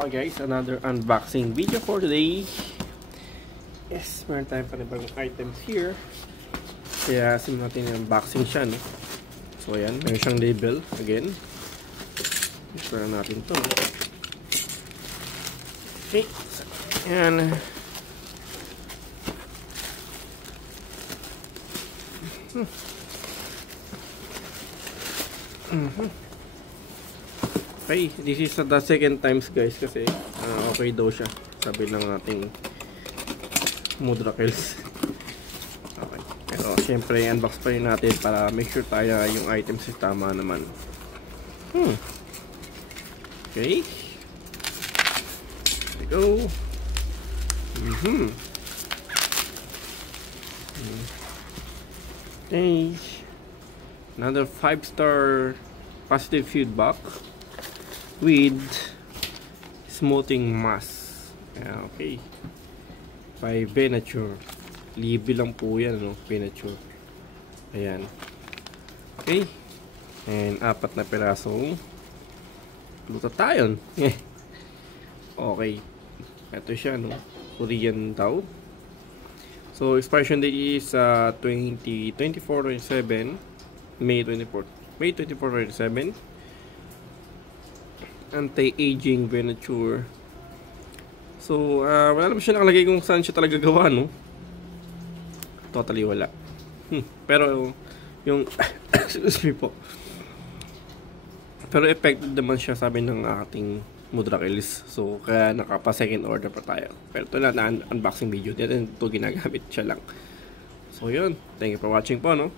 Okay guys, another unboxing video for today. Yes, meron tayong panibagong items here. Kaya simulan natin yung unboxing siya, no? So ayan, meron siyang label again. Meron natin to. Okay, so, ayan. Okay, this is the second times guys kasi okay daw siya. Sabi ng ating Mudra Kills. Okay. Pero syempre unbox pa rin natin para make sure tayo yung items ay tama naman. Okay. There we go. Okay. Another 5-star positive feedback with smoothing mask. Yeah, okay. By Venature. Libre lang po yan, no? Venature. Ayan. Okay. And 4 na pirasong glutathione. Okay. Ito siya, no? Korean daw. So, expiration date is 24/27. May 24/27. Anti-aging Venature. So, wala naman siya nakalagay kung saan siya talaga gawa, no? Totally wala. Pero, yung excuse me po. Pero effective naman siya, sabi ng ating Mudra Kills. So, kaya nakapa second order pa tayo. Pero ito na unboxing video. Ito ginagamit siya lang. So, yun. Thank you for watching po, no?